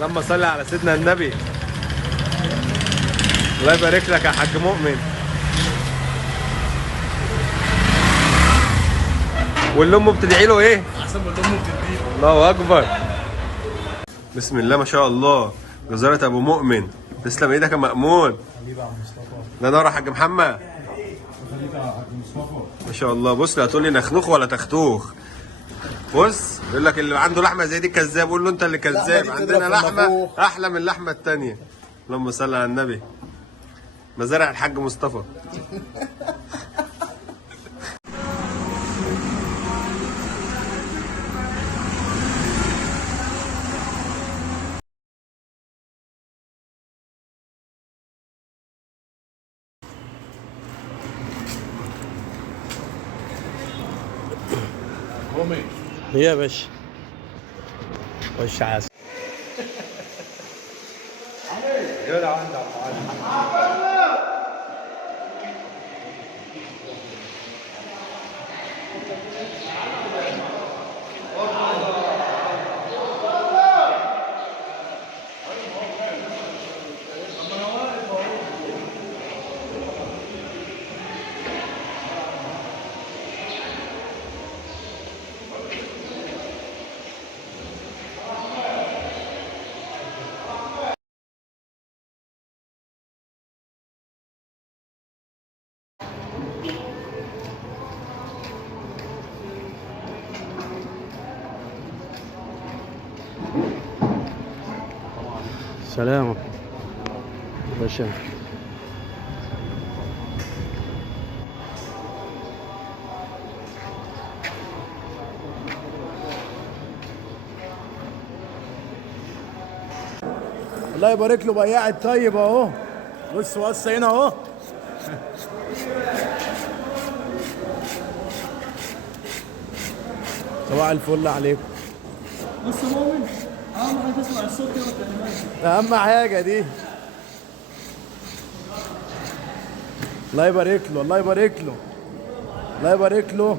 لما صلي على سيدنا النبي. الله يبارك لك يا حاج مؤمن. واللي امه بتدعي له ايه؟ احسن من اللي امه بتديه. الله اكبر. بسم الله ما شاء الله. جزارة ابو مؤمن. تسلم ايدك يا مأمون. حبيبي يا عم مصطفى. ده نور يا حاج محمد. خليك يا حاج مصطفى. ما شاء الله. بص لا تقول لي نخنوخ ولا تختوخ. بص يقول لك اللي عنده لحمه زي دي كذاب. قول له انت اللي كذاب. عندنا لحمه احلى من اللحمه الثانيه. اللهم صل على النبي. مزارع الحاج مصطفى. قومي. ايه يا باشا؟ خش عسل. يلا عندك سلام باشا. الله يبارك له بقى قاعد طيب اهو. بص بص هنا اهو. صباح الفل عليكم. بص يا مؤمن، اهم حاجه تسمع الصوت كده والكلمات. اهم حاجه دي. الله يبارك له الله يبارك له الله يبارك له.